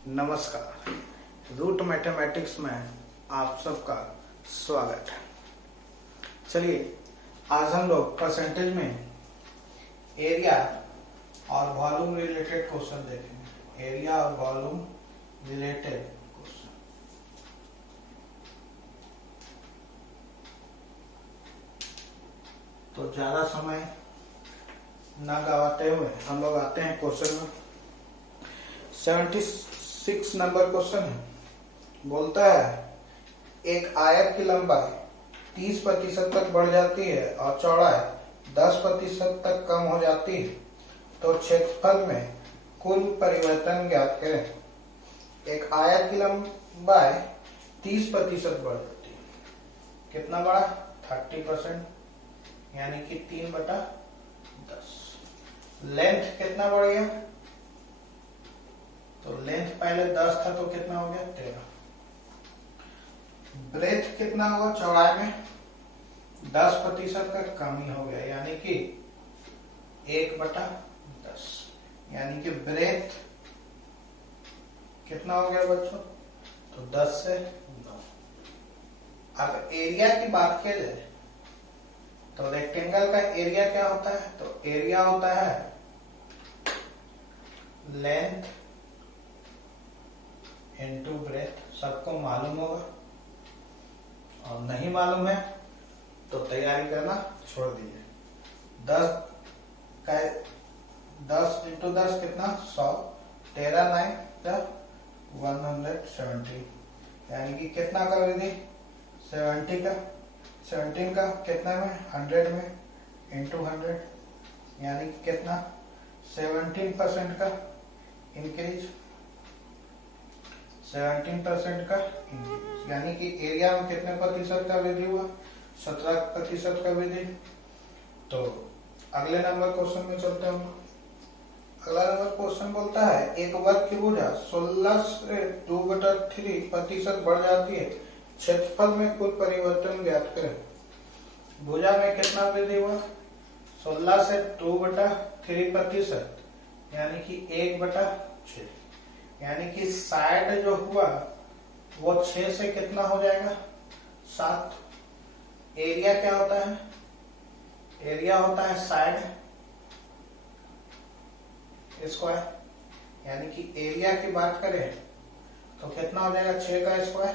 नमस्कार। Root mathematics में आप सबका स्वागत है। चलिए आज हम लोग परसेंटेज में एरिया और वॉल्यूम रिलेटेड क्वेश्चन देखेंगे। एरिया और वॉल्यूम रिलेटेड क्वेश्चन। तो ज्यादा समय न गवाते हुए हम लोग आते हैं क्वेश्चन में। 76 नंबर क्वेश्चन है। बोलता है एक आयत की लंबाई 30% तक बढ़ जाती है और चौड़ाई 10% तक कम हो जाती है, तो क्षेत्रफल में कुल परिवर्तन ज्ञात करें। एक आयत की लंबाई 30% बढ़ जाती है। कितना बढ़ा? 30%, यानी कि 3/10। लेंथ कितना बढ़ गया? तो लेंथ पहले 10 था तो कितना हो गया? 13। ब्रेथ कितना हुआ? चौड़ाई में 10% का कमी हो गया, यानी कि 1/10, यानी कि ब्रेथ कितना हो गया बच्चों? तो 10 से 9। अब एरिया की बात किया जाए तो रेक्टेंगल का एरिया क्या होता है? तो एरिया होता है लेंथ इनटू ब्रेथ। सबको मालूम होगा, और नहीं मालूम है तो तैयारी करना छोड़ दीजिए। 10 इंटू 10 कितना? 100। 13 9 170, यानी कि कितना कर विधि? 17 का कितना में? 100 में इंटू 100, यानी कि कितना? 17% का इंक्रीज। 17% का इंक्रीज, यानी कि एरिया में कितने प्रतिशत का वृद्धि हुआ? 17% का वृद्धि। तो अगले नंबर क्वेश्चन में चलते हैं। अगला नंबर क्वेश्चन बोलता है एक वर्ग की भुजा 16 से 2/3% बढ़ जाती है, क्षेत्रफल में कुल परिवर्तन ज्ञात करें। भुजा में कितना वृद्धि हुआ? 16 से 2/3%, यानी कि 1/6, यानी कि साइड जो हुआ वो 6 से कितना हो जाएगा? 7। एरिया क्या होता है? एरिया होता है साइड स्क्वायर, यानी कि एरिया की बात करें तो कितना हो जाएगा? 6 का स्क्वायर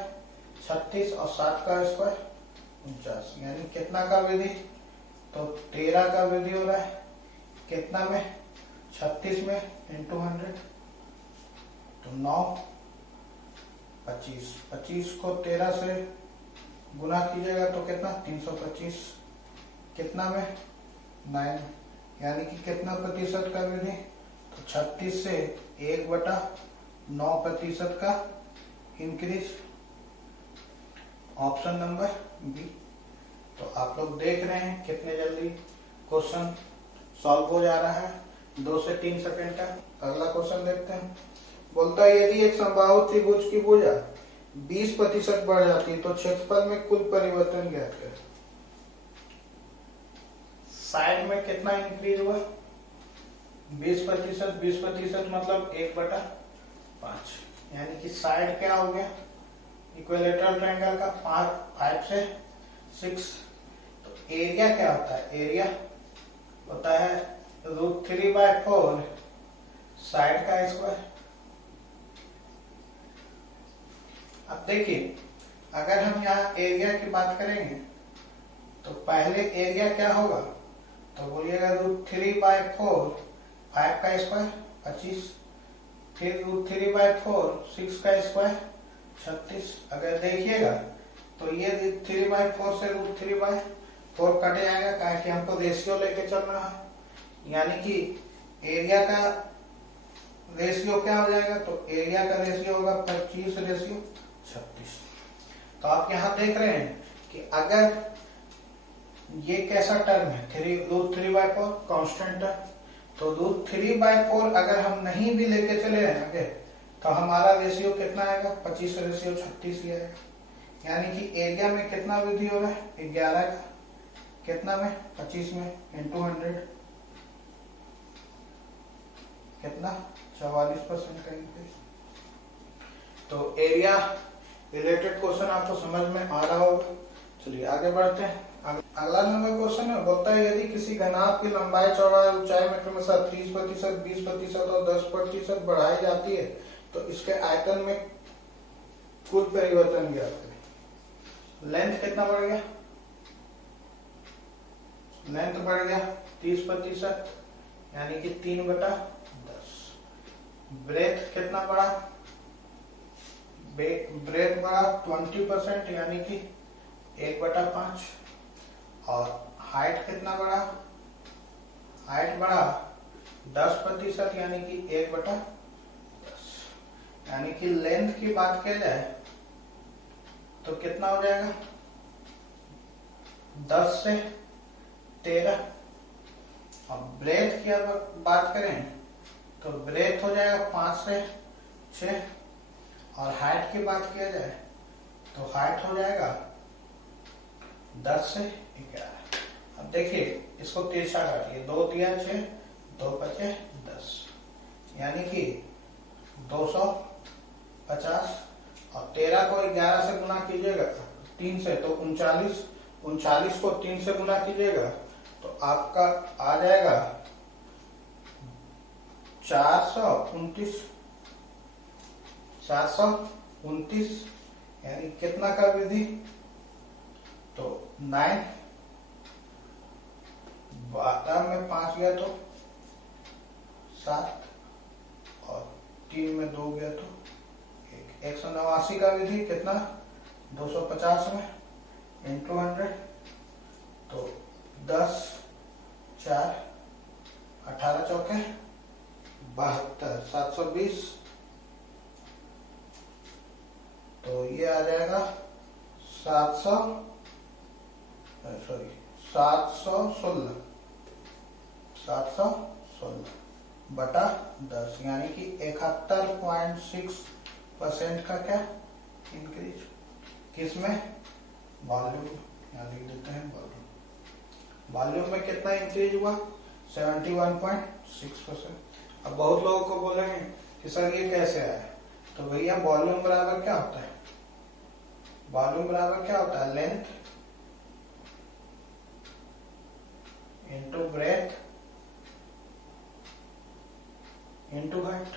36 और 7 का स्क्वायर 49, यानी कितना का वृद्धि? तो 13 का वृद्धि हो रहा है। कितना में? 36 में इंटू 100, तो 9 25। 25 को 13 से गुना कीजिएगा तो कितना? 325। कितना में? 9, यानी कि कितना प्रतिशत का वृद्धि? तो 36 से 1/9% का इंक्रीज। Option number B. तो आप लोग देख रहे हैं कितने जल्दी क्वेश्चन सॉल्व हो जा रहा है, 2 से 3 सेकंड का। अगला क्वेश्चन देखते हैं। बोलता है यदि एक समबाहु त्रिभुज की भुजा 20% बढ़ जाती है तो क्षेत्रफल में कुल परिवर्तन ज्ञात करें। साइड में कितना इंक्रीज हुआ? 20%। 20% मतलब 1/5, यानी कि साइड क्या हो गया? इक्विलेटरल ट्रायंगल का 5 से 6। तो एरिया क्या होता है? एरिया होता है √3/4 साइड का स्क्वायर। अब देखिए, अगर हम यहाँ एरिया की बात करेंगे तो पहले एरिया क्या होगा? तो बोलिएगा √3/4 5 का स्क्वायर 25, फिर √3/4 6 का स्क्वायर 36। अगर देखिएगा तो ये 3/4 से √3/4 कट जाएगा, काहे कि हमको रेशियो लेके चलना है, यानी कि एरिया का रेशियो क्या हो जाएगा? तो एरिया का रेशियो होगा 25:36। तो आप यहाँ देख रहे हैं कि अगर ये कैसा टर्म है? √3/4 कांस्टेंट टर्म, तो √3/4 अगर हम नहीं भी लेके चले आगे तो हमारा रेशियो कितना आएगा? 25:36 ही आएगा, यानी कि एरिया में कितना वृद्धि हो रहा है? 11 का। कितना में? 25 में इंटू 100, कितना? 44% का इंक्रीज। तो एरिया रिलेटेड क्वेश्चन आपको समझ में आ रहा होगा। चलिए आगे बढ़ते हैं। अगला नंबर क्वेश्चन है, बोलता है यदि किसी घनाभ की लंबाई चौड़ाई ऊंचाई में क्रमशः 30%, 20% और 10% बढ़ाई जाती है तो इसके आयतन में कुल परिवर्तन ज्ञात करें। लेंथ कितना बढ़ गया? लेंथ बढ़ गया 30% यानी कि 3/10। ब्रेथ कितना बढ़ा? ब्रेथ बढ़ा 20% यानी कि 1/5। और हाइट कितना बढ़ा? हाइट बढ़ा 10% यानी कि 1/10। यानी कि लेंथ की बात की जाए तो कितना हो जाएगा? 10 से 13। और ब्रेथ की अगर बात करें तो ब्रेथ हो जाएगा 5 से 6। और हाइट की बात किया जाए तो हाइट हो जाएगा 10 से 11। अब देखिए इसको तिरछा काटिए, 2 दिया 6, 2 बचे 10 यानी कि 250। और 13 को 11 से गुना कीजिएगा 3 से तो 39। 39 को 3 से गुना कीजिएगा तो आपका आ जाएगा 429। 429 यानी कितना का वृद्धि? तो 9, 12 में 5 गया तो 7 और 3 में 2 गया तो 189 का विधि कितना? 250 में इंटू 100 तो 10, 4, 18 चौके 72, 720। तो ये आ जाएगा 716 बटा 10 यानी कि 71.6% का क्या इंक्रीज। किसमें? वॉल्यूम। यहाँ लिख देते हैं वॉल्यूम। वॉल्यूम में कितना इंक्रीज हुआ? 71.6%। अब बहुत लोगों को बोलेंगे कि सर ये कैसे आया? तो भैया वॉल्यूम बराबर क्या होता है? वॉल्यूम बराबर क्या होता है? Length into breadth into height.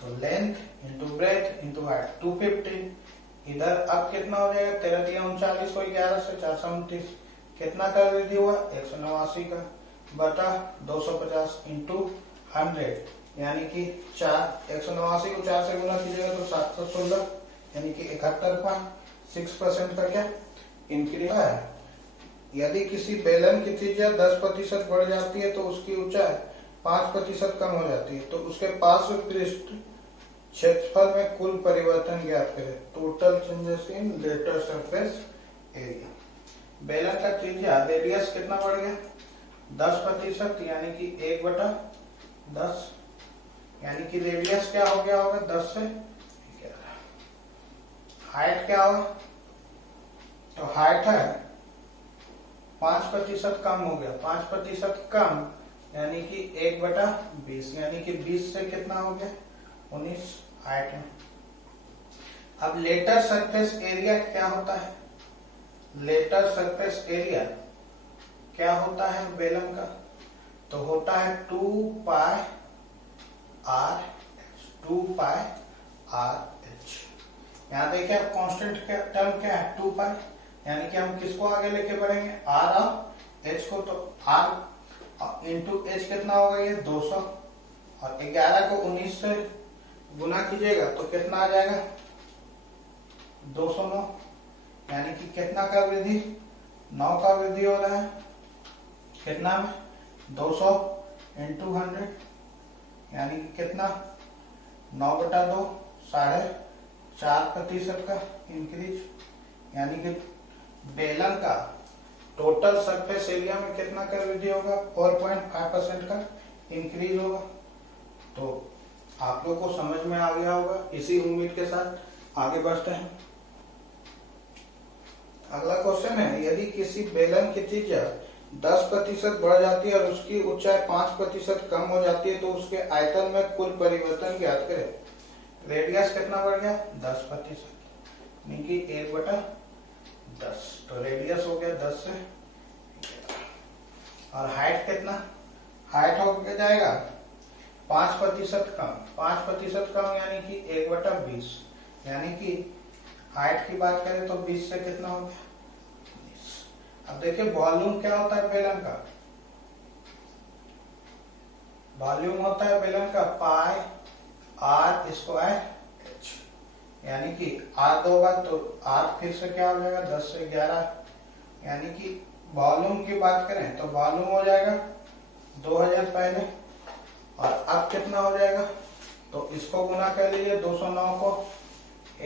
तो length into breadth into height 250। इधर अब कितना हो जाएगा? 13 3 39 को 11 से 429 कितना का वृद्धि हुआ? 189 का बटा 250 इंटू 100 यानी कि 189 को 4 से गुना कीजिएगा तो 716 यानी कि 71.6% का क्या इंक्रीज है। यदि किसी बेलन की त्रिज्या 10% बढ़ जाती है तो उसकी ऊंचाई 5% कम हो जाती है तो उसके पार्श्व पृष्ठ क्षेत्रफल में कुल परिवर्तन ज्ञात करें। Total changes in lateral surface area. बेलन का त्रिज्या रेडियस कितना बढ़ गया? 10% यानी कि 1/10 यानी कि रेडियस क्या हो गया होगा? 10 से 11। हाइट क्या होगा? तो हाइट है 5% कम हो गया। 5% कम यानी कि 1/20 यानी कि 20 से कितना हो गया? 19 हाइट में। अब लेटर सरफेस एरिया क्या होता है? लेटर सरफेस एरिया क्या होता है बेलन का? तो होता है 2πr h। यहाँ देखिए आप कांस्टेंट टर्म क्या है? 2π यानी कि हम किसको आगे लेके बढ़ेंगे? r और h को। तो r इंटू h कितना होगा? ये 200। और 11 को 19 से गुना कीजिएगा तो कितना आ जाएगा? 209 यानी कि कितना का वृद्धि? 9 का वृद्धि हो रहा है। कितना में? 200 इंटू 100 यानी कि कितना? 9/2 4.5% का इंक्रीज यानी कि बेलन का टोटल सरफेस एरिया में कितना का वृद्धि होगा? 4.5% का इंक्रीज होगा। तो आप लोग को समझ में आ गया होगा। इसी उम्मीद के साथ आगे बढ़ते हैं। अगला क्वेश्चन है, यदि किसी बेलन की त्रिज्या 10% बढ़ जाती है और उसकी ऊंचाई 5% कम हो जाती है तो उसके आयतन में कुल परिवर्तन ज्ञात करें। रेडियस कितना बढ़ गया? 10%, यानी कि 1/10। तो रेडियस हो गया 10 से। और हाइट कितना? हाइट हो जाएगा 5% कम। 5% कम यानी कि 1/20, यानी कि हाइट की बात करें तो 20 से कितना हो गया? 20। अब देखिए वॉल्यूम क्या होता है बेलन का? वॉल्यूम होता है बेलन का पाई आर स्क्वायर एच, यानी कि आर होगा तो आर फिर से क्या हो जाएगा? 10 से 11, यानी कि वॉल्यूम की बात करें तो वॉल्यूम हो जाएगा 2000 पहले, और अब कितना हो जाएगा? तो इसको गुना कर लीजिए 209 को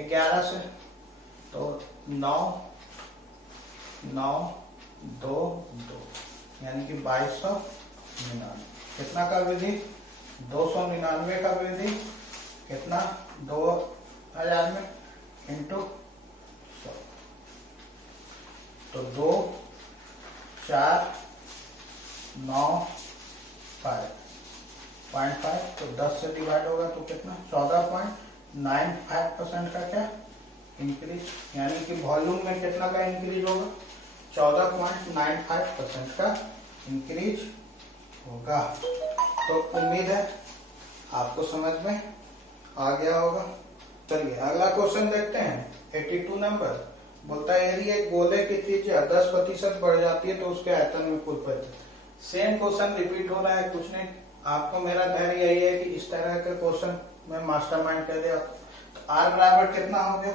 11 से, तो 9 9 2 2, यानी कि 2299। कितना का वृद्धि? 299 का वृद्धि। कितना? 2000 में इंटू 100, तो 2 4 9 5.5, तो 10 से डिवाइड होगा तो कितना? 14.95% का क्या इंक्रीज, यानी कि वॉल्यूम में कितना का इंक्रीज होगा? 14.95% का इंक्रीज होगा। तो उम्मीद है आपको समझ में आ गया होगा। चलिए अगला क्वेश्चन देखते हैं। 82 नंबर बोलता है यदि एक गोले की त्रिज्या 10% बढ़ जाती है तो उसके आयतन में कुल परिवर्तन। सेम क्वेश्चन रिपीट हो रहा है, कुछ नहीं। आपको मेरा धैर्य यही है कि इस तरह के क्वेश्चन में मास्टरमाइंड कर दिया। तो आर बराबर कितना हो गया?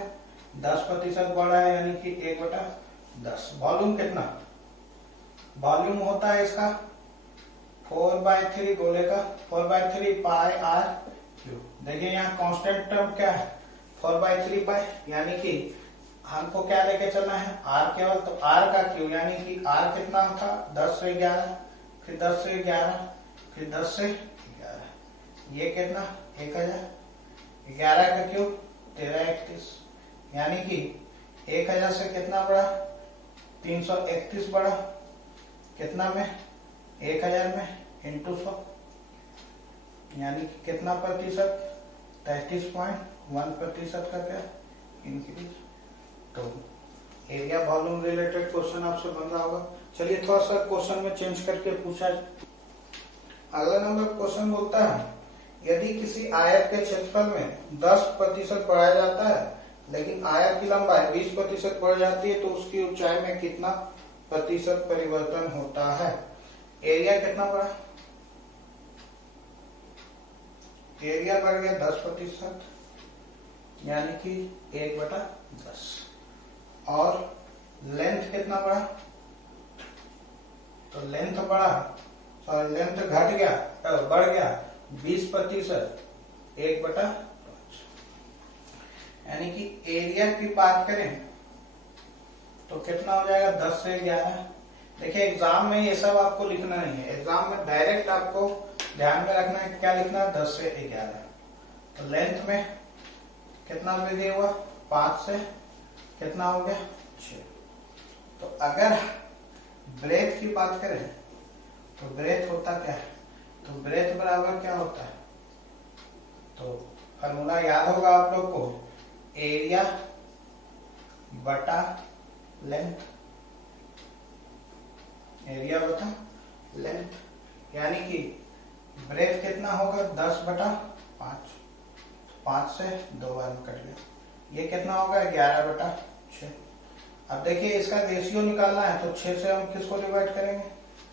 10% बढ़ा है, यानी कि 1/10। वॉल्यूम कितना? वॉल्यूम होता है इसका 4/3 गोले का 4/3 पाई आर क्यूब। देखिए यहाँ कांस्टेंट टर्म क्या है? 4/3 पाई, यानी कि हमको क्या लेके चलना है? आर केवल, तो आर का क्यूब, यानी कि आर कितना था? 10 से 11, फिर 10 से 11, फिर 10 से 11, ये कितना? 1000। 11 का क्यूब 1331, यानी कि 1000 से कितना बढ़ा? 331 बढ़ा। कितना में? 1000 में इंटू 100, यानी कि कितना प्रतिशत? 33.1% का क्या इंक्रीज। तो एरिया वॉल्यूम रिलेटेड क्वेश्चन आपसे बन रहा होगा। चलिए थोड़ा सा क्वेश्चन में चेंज करके पूछा। अगला नंबर क्वेश्चन बोलता है यदि किसी आयत के क्षेत्रफल में 10% बढ़ाया जाता है लेकिन आयत की लंबाई 20% बढ़ जाती है तो उसकी ऊंचाई में कितना प्रतिशत परिवर्तन होता है? एरिया कितना बढ़ा? एरिया बढ़ गया 10%, यानी कि 1/10। और लेंथ कितना बढ़ा? तो लेंथ बढ़ा, सॉरी लेंथ घट गया, बढ़ गया 20%, 1/5। यानी कि एरिया की बात करें तो कितना हो जाएगा? 10 से 11। देखिए एग्जाम में ये सब आपको लिखना नहीं है, एग्जाम में डायरेक्ट आपको ध्यान में रखना है क्या लिखना है? 10 से 11। तो लेंथ में कितना वृद्धि हुआ? 5 से कितना हो गया? 6। तो अगर ब्रेथ की बात करें तो ब्रेथ होता क्या है? तो ब्रेथ बराबर क्या होता है? तो फॉर्मूला याद होगा आप लोग को, एरिया बटा लेंथ, एरिया बटा लेंथ, यानी कि ब्रेथ कितना होगा? 10/5, 5 से 2 बार में कट गया, ये कितना होगा? 11/6। अब देखिए इसका रेशियो निकालना है तो 6 से हम किसको डिवाइड करेंगे?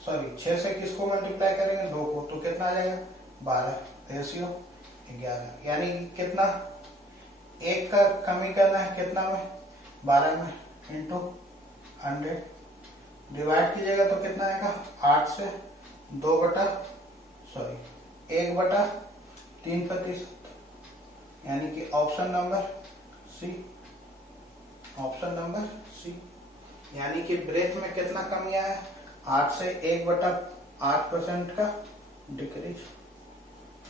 सॉरी 6 से किसको मल्टीप्लाई करेंगे? 2 को, तो कितना आ जाएगा? 12, रेशियो 11, यानी कितना? 1 का कमी करना है कितना में? 12 में इंटू 100, डिवाइड कीजिएगा तो कितना आएगा? 8 से 1/3%, यानी कि option number C, option number C. यानी कि ब्रेथ में कितना कमी आया? 8 से 1/8% का डिक्रीज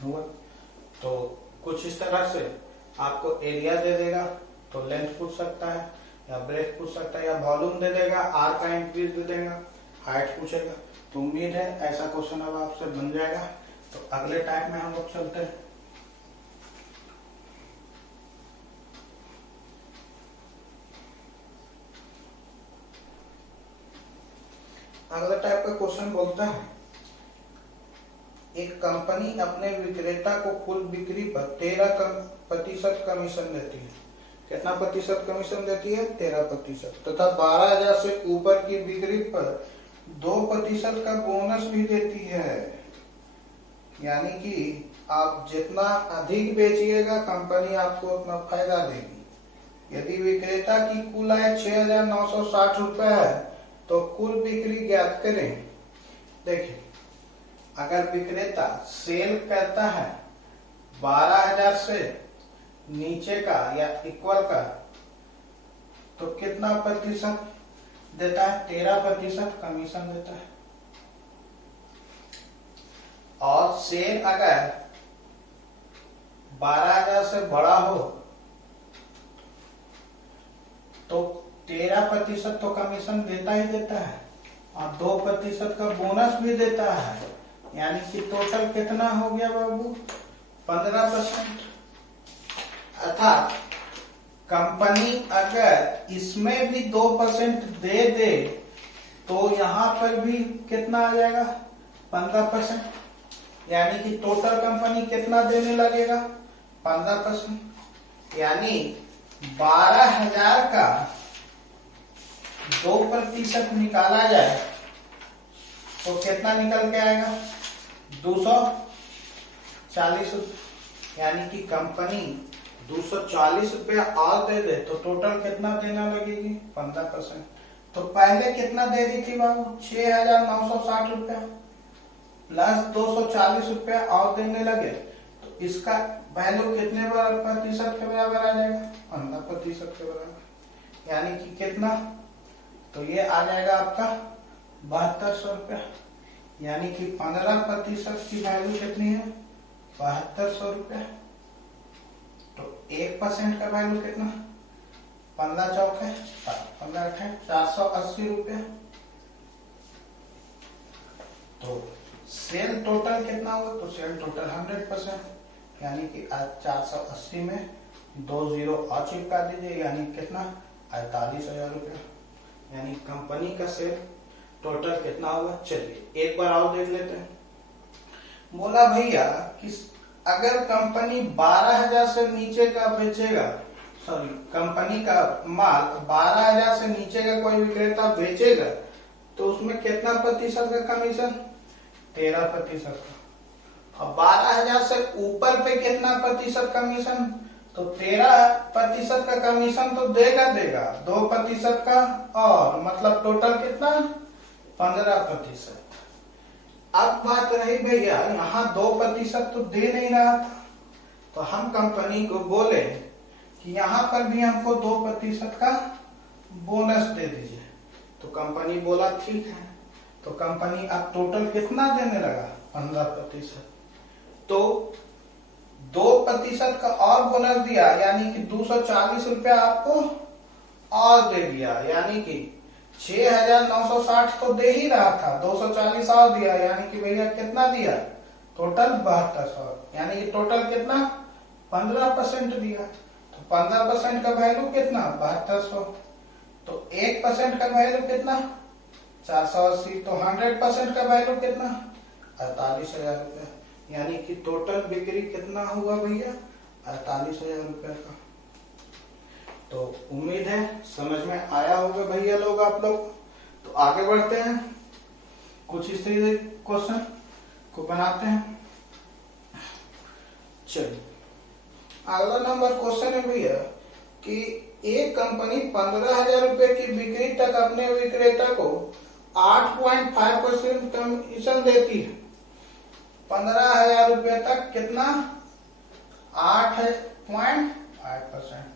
हुआ। तो कुछ इस तरह से आपको एरिया दे देगा तो लेंथ पूछ सकता है, या ब्रेथ पूछ सकता है, या वॉल्यूम दे देगा, आर का इंक्रीज दे देगा, हाइट पूछेगा। तो उम्मीद है ऐसा क्वेश्चन अब आपसे बन जाएगा। तो अगले टाइप में हम लोग चलते हैं। अगला टाइप का क्वेश्चन बोलता है एक कंपनी अपने विक्रेता को कुल बिक्री पर 13% कमीशन देती है। कितना प्रतिशत कमीशन देती है? 13%। तथा 12,000 से ऊपर की बिक्री पर 2% का बोनस भी देती है। यानी कि आप जितना अधिक बेचिएगा कंपनी आपको उतना फायदा देगी। यदि विक्रेता की कुल आय 6,960 रुपए है तो कुल बिक्री ज्ञात करें। देखिए, अगर विक्रेता सेल करता है 12,000 से नीचे का या इक्वल का, तो कितना प्रतिशत देता है? 13% कमीशन देता है। और सेल अगर 12,000 से बड़ा हो तो 13% तो कमीशन देता ही देता है और 2% का बोनस भी देता है। यानी कि टोटल कितना हो गया बाबू? 15%। अर्थात कंपनी अगर इसमें भी 2% दे दे तो यहां पर भी कितना आ जाएगा? 15%। यानी कि टोटल कंपनी कितना देने लगेगा? 15%। यानी 12,000 का 2% निकाला जाए तो कितना निकल के आएगा? 240 रुपये। यानी कि कंपनी 240 रुपया और दे दे तो टोटल कितना देना लगेगी? 15%। तो पहले कितना दे दी थी बाबू? 6,960 रुपया प्लस 240 रुपया और देने लगे तो इसका वैल्यू कितने प्रतिशत के बराबर आ जाएगा? 15% के बराबर। यानी कि कितना? तो ये आ जाएगा आपका 7200 रुपया। यानी कि 15% की वैल्यू कितनी है? 7200 रुपया। तो 1% का वैल्यू कितना? 15 चौक है 15 8 है 480 रुपया। तो सेल टोटल कितना हुआ? तो सेल टोटल 100%। यानी कि आज 480 में 2 जीरो और चिपका दीजिए। यानी कितना? 48,000 रुपया। यानी कंपनी का सेल टोटल कितना हुआ? चलिए एक बार और देख लेते हैं। बोला भैया कि अगर कंपनी 12,000 से नीचे का बेचेगा, सॉरी कंपनी का माल 12,000 से नीचे का कोई विक्रेता बेचेगा तो उसमें कितना प्रतिशत का कमीशन? 13% का। अब 12,000 से ऊपर पे कितना प्रतिशत कमीशन? तो 13% का कमीशन तो देगा 2% का, और मतलब टोटल कितना? 15%। अब बात रही भैया यहाँ 2% तो दे नहीं रहा था, तो हम कंपनी को बोले कि यहाँ पर भी हमको 2% का बोनस दे दीजिए। तो कंपनी बोला ठीक है। तो कंपनी अब टोटल कितना देने लगा? 15%। तो 2% का और बोनस दिया, यानी कि 240 रुपया आपको और दे दिया। यानी कि 6,960 तो दे ही रहा था, 240 और दिया। यानी कि भैया कितना दिया? टोटल 7200। यानी कि टोटल कितना? 15% दिया। तो 15% का वैल्यू कितना? 7200। तो 1% का वैल्यू कितना? 480। तो 100% का वैल्यू कितना? 48,000 रुपया। यानी कि टोटल बिक्री कितना हुआ भैया? 48,000 रुपया का। तो उम्मीद है समझ में आया होगा भैया लोग, आप लोग। तो आगे बढ़ते हैं, कुछ इस तरह क्वेश्चन को बनाते हैं। चलिए अगला नंबर क्वेश्चन है भैया कि एक कंपनी 15,000 रुपए की बिक्री तक अपने विक्रेता को 8.5% कमीशन देती है। 15,000 रुपए तक कितना? 8.5%।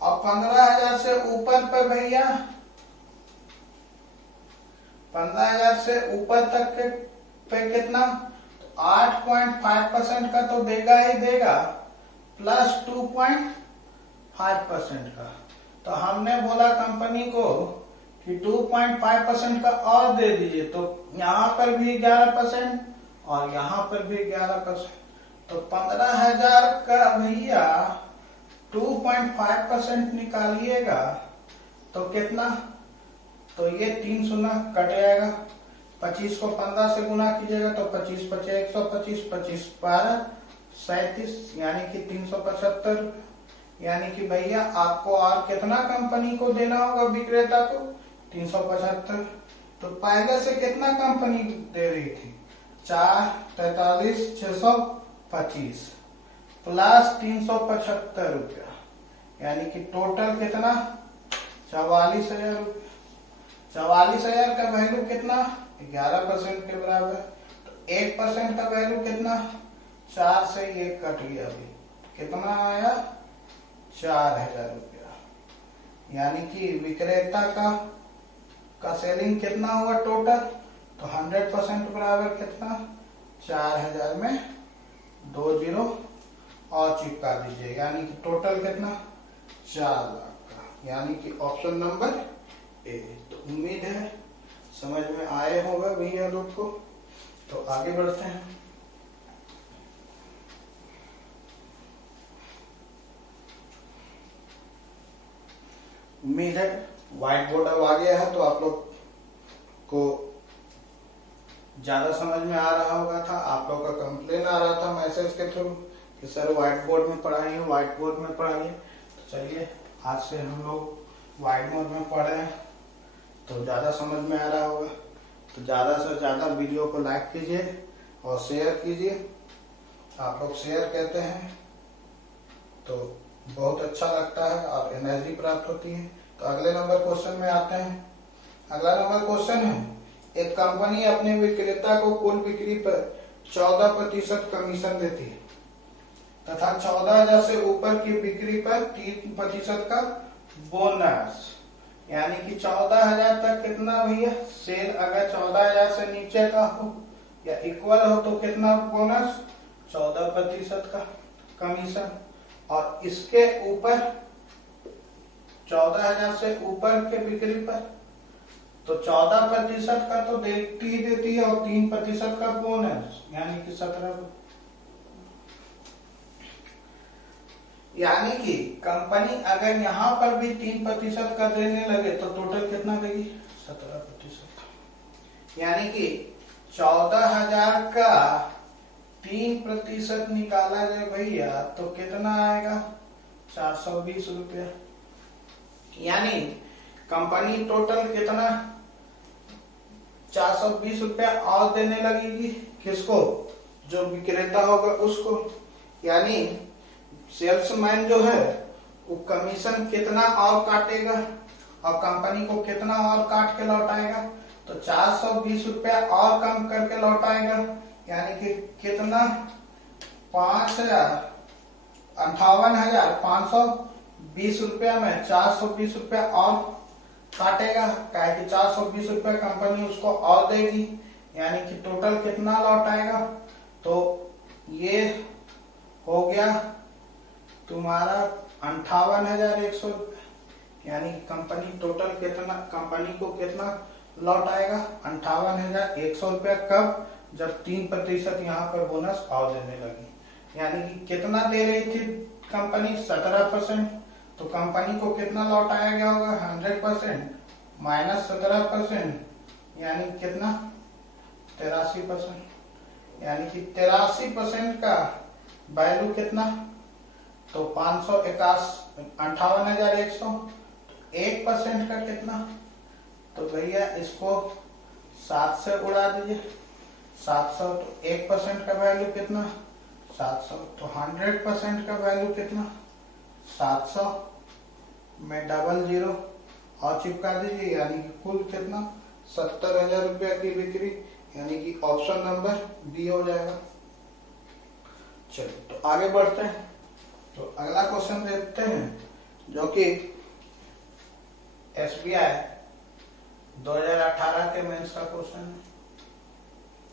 और 15,000 से ऊपर पे भैया 15,000 से ऊपर तक के पे कितना? तो 8.5% का तो देगा ही देगा प्लस 2.5% का। तो हमने बोला कंपनी को कि 2.5% का और दे दीजिए, तो यहाँ पर भी 11% और यहाँ पर भी 11%, तो 15,000 का भैया 2.5% निकालिएगा तो कितना, तो ये 3 शून्य कट जाएगा, 25 को 15 से गुना कीजिएगा तो 25 पचे 125, 25 12 37, यानी कि 375। यानी कि भैया आपको और कितना कंपनी को देना होगा, विक्रेता को 375। तो पहले से कितना कंपनी दे रही थी, 4 43 625 प्लस 375 रुपया, यानी कि टोटल कितना 44,000 रुपया। 44,000 का वैल्यू कितना 11% के बराबर, तो 1% का वैल्यू कितना, 4 से 1 कट गया, अभी कितना आया 4,000 रुपया। यानी कि विक्रेता का सेलिंग कितना हुआ टोटल, तो 100% बराबर कितना 4,000 में 2 जीरो और चिपका दीजिए, यानी कि टोटल कितना 4 लाख का, यानी कि ऑप्शन नंबर ए। तो उम्मीद है समझ में आए होगा भैया लोग को। तो आगे बढ़ते हैं। उम्मीद है व्हाइट बोर्ड अब आ गया है तो आप लोग को ज्यादा समझ में आ रहा होगा। था आप लोग का कंप्लेन आ रहा था मैसेज के थ्रू कि सर व्हाइट बोर्ड में पढ़ाइए, व्हाइट बोर्ड में पढ़ाइए। तो चलिए आज से हम लोग व्हाइट बोर्ड में पढ़ रहे हैं तो ज्यादा समझ में आ रहा होगा। तो ज्यादा से ज्यादा वीडियो को लाइक कीजिए और शेयर कीजिए। आप लोग शेयर कहते हैं तो बहुत अच्छा लगता है और एनर्जी प्राप्त होती है। तो अगले नंबर क्वेश्चन में आते हैं। अगला नंबर क्वेश्चन है, एक कंपनी अपने विक्रेता को कुल बिक्री पर 14% कमीशन देती है तथा 14,000 से ऊपर की बिक्री पर 3% का बोनस। यानी कि 14,000 तक कितना भैया सेल, अगर 14,000 से नीचे का हो या इक्वल हो तो कितना बोनस 14% का कमीशन, और इसके ऊपर 14,000 से ऊपर के बिक्री पर तो 14% का तो देती ही देती है और 3% का बोनस, यानी कि 17। यानी कि कंपनी अगर यहाँ पर भी 3% का देने लगे तो टोटल कितना देगी 17%। यानी कि 14,000 का 3% निकाला जाए भैया तो कितना आएगा 420 रुपया। यानी कंपनी टोटल कितना 420 रुपया और देने लगेगी, किसको, जो विक्रेता होगा उसको। यानी सेल्समैन जो है वो कमीशन कितना और काटेगा और कंपनी को कितना और काट के लौटाएगा, तो 420 रुपया और कम करके लौटाएगा। यानी कि कितना 58,520 रुपया में 420 रुपया और काटेगा, काहे कि 420 रुपया कंपनी उसको और देगी। यानी कि टोटल कितना लौटाएगा, तो ये हो गया तुम्हारा 58,100 रुपया। यानी कि कंपनी टोटल कितना, कंपनी को कितना लौटाएगा 58,100 रुपया। कब, जब 3% यहाँ पर बोनस और देने लगी। यानी कि कितना दे रही थी कंपनी 17%, तो कंपनी को कितना लौटाया गया होगा 100% माइनस 17%, यानी कितना 83%। यानी कि 83% का वैल्यू कितना, तो 58,100। 1% का कितना, तो भैया इसको 7 से उड़ा दीजिए, 700। तो 1% का वैल्यू कितना 700, तो 100% का वैल्यू कितना 700 में 00 और चिपका दीजिए। यानी कि कुल कितना 70,000 रुपया की बिक्री, यानी कि ऑप्शन नंबर बी हो जाएगा। चलिए तो आगे बढ़ते हैं। तो अगला क्वेश्चन देखते हैं जो कि SBI 2018 के मेंस का क्वेश्चन है।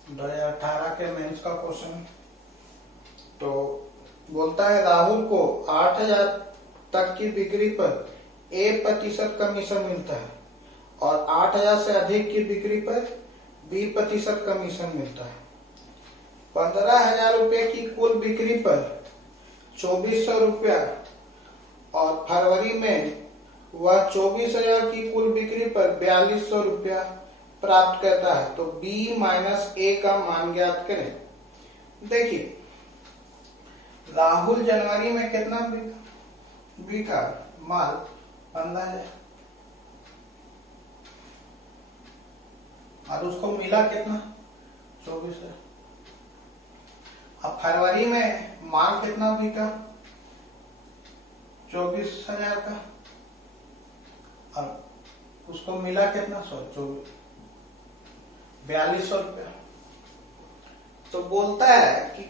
2018 के मेंस का क्वेश्चन तो बोलता है राहुल को 8,000 तक की बिक्री पर 1% कमीशन मिलता है और 8,000 से अधिक की बिक्री पर 20% कमीशन मिलता है। 15,000 रुपये की कुल बिक्री पर 2,400 रुपया और फरवरी में वह 24,000 की कुल बिक्री पर 4,200 रुपया प्राप्त करता है। तो B माइनस A का मान ज्ञात करें। देखिए, राहुल जनवरी में कितना बिका माल 15,000 और उसको मिला कितना 24,000। अब फरवरी में माल कितना बिका 24,000 का और उसको मिला कितना 4,200 रुपया। तो बोलता है कि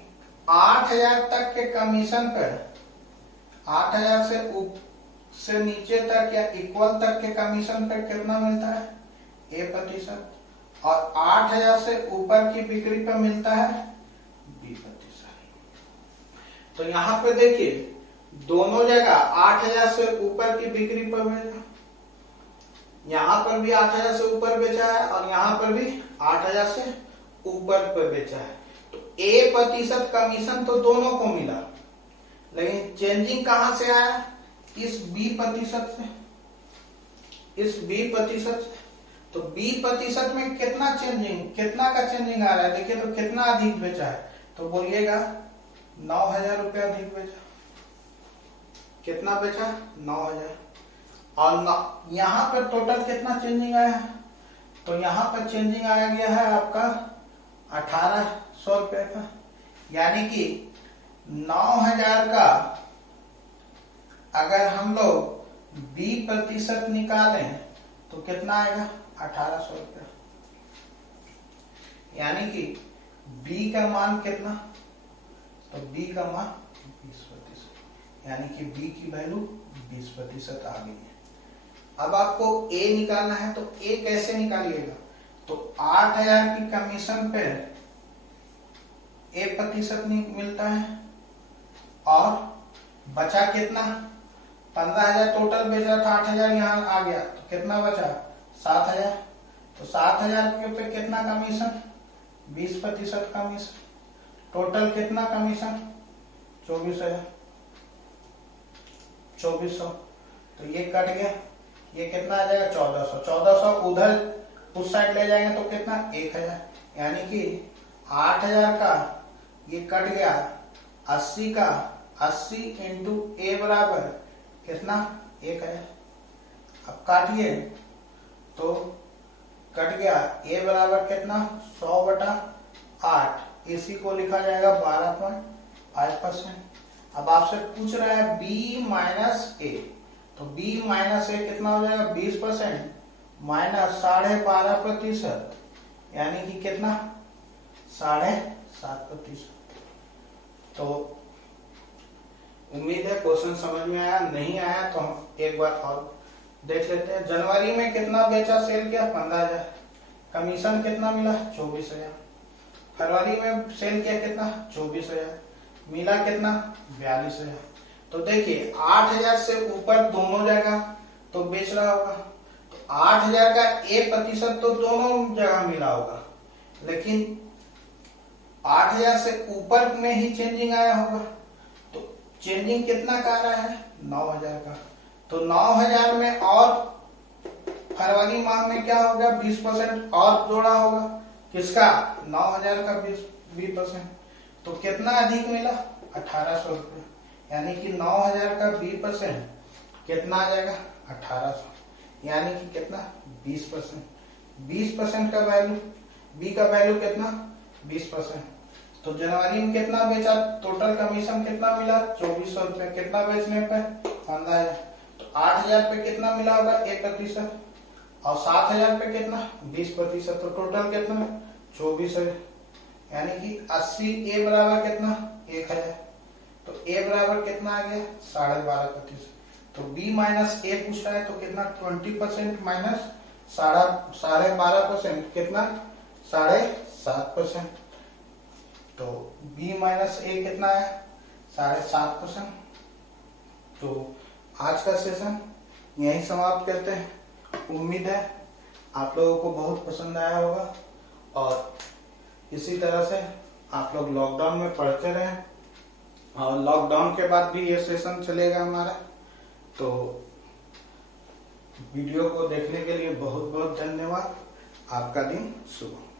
8,000 तक के कमीशन पर 8,000 से नीचे तक या इक्वल तक के कमीशन पर कितना मिलता है A% और 8,000 से ऊपर की बिक्री पर मिलता है B%। तो यहाँ पे देखिए दोनों जगह 8,000 से ऊपर की बिक्री पर बेचा, यहाँ पर भी 8,000 से ऊपर बेचा है और यहाँ पर भी 8,000 से ऊपर पर बेचा है। तो A% कमीशन तो दोनों को मिला, लेकिन चेंजिंग कहां से आया इस B% से, इस B% से। तो B% में कितना का चेंजिंग आ रहा है, देखिए तो कितना अधिक बेचा है। तो बोलिएगा 9,000 रुपया अधिक बेचा। कितना बेचा 9,000 और यहाँ पर टोटल कितना चेंजिंग आया है, तो यहाँ पर चेंजिंग आया गया है आपका 1,800 रुपये का। यानी कि 9,000 का अगर हम लोग B% निकालें तो कितना आएगा 1,800 रुपया। यानी कि B का मान कितना, तो B का मान 20%, यानी कि B की वैल्यू 20% आ गई है। अब आपको A निकालना है, तो A कैसे निकालिएगा, तो 8,000 की कमीशन पे A% मिलता है और बचा कितना 15,000 टोटल बेच रहा था, 8,000 यहाँ आ गया तो कितना बचा 7,000। तो 7,000 के पे कितना कमीशन 20% कमीशन, टोटल कितना कमीशन 24,000 2400। तो ये कट गया, ये कितना आ जाएगा 1,400। 1,400 उधर उस साइड ले जाएंगे तो कितना 1,000, यानी कि 8,000 का ये कट गया 80 का 80 इंटू A बराबर कितना 1,000। अब काटिए तो कट गया A बराबर कितना 100/8, इसी को लिखा जाएगा 12.5%। अब आपसे पूछ रहा है B माइनस A, तो B माइनस A कितना हो जाएगा 20% माइनस 12.5%, यानी कि कितना 7.5%। तो उम्मीद है क्वेश्चन समझ में आया, नहीं आया तो हम एक बार और देख लेते हैं। जनवरी में कितना बेचा सेल किया 15,000, कमीशन कितना मिला 24,000। फरवरी में सेल किया कितना 24,000, मिला कितना 42,000। तो देखिए 8,000 से ऊपर दोनों जगह तो बेच रहा होगा, तो 8,000 का A% तो दोनों जगह मिला होगा, लेकिन 8,000 से ऊपर में ही चेंजिंग आया होगा। तो चेंजिंग कितना का आ रहा है 9,000 का, तो 9,000 में और फरवरी माह में क्या होगा 20% और जोड़ा होगा, किसका 9,000 का 20%। तो कितना अधिक मिला 1,800 रुपये, यानी कि 9,000 का 20% कितना आ जाएगा 1,800, यानी कि कितना 20%। 20% का वैल्यू B का वैल्यू कितना 20%। तो जनवरी में कितना बेचा, टोटल कमीशन कितना मिला 2,400 रुपये, कितना बेचने पे 15,000। तो 8,000 पे कितना मिला होगा 1% और 7,000 पे कितना 20%, तो टोटल कितना 24,000, यानी कि 80 A बराबर कितना 1,000। तो A बराबर कितना आ गया 12.5%। तो B माइनस A पूछ रहा है, तो कितना 20% माइनस 12.5% कितना 7.5%। तो B माइनस A कितना है 7.5%। तो आज का सेशन यहीं समाप्त करते हैं। उम्मीद है आप लोगों को बहुत पसंद आया होगा और इसी तरह से आप लोग लॉकडाउन में पढ़ते रहें और लॉकडाउन के बाद भी ये सेशन चलेगा हमारा। तो वीडियो को देखने के लिए बहुत बहुत धन्यवाद। आपका दिन शुभ हो।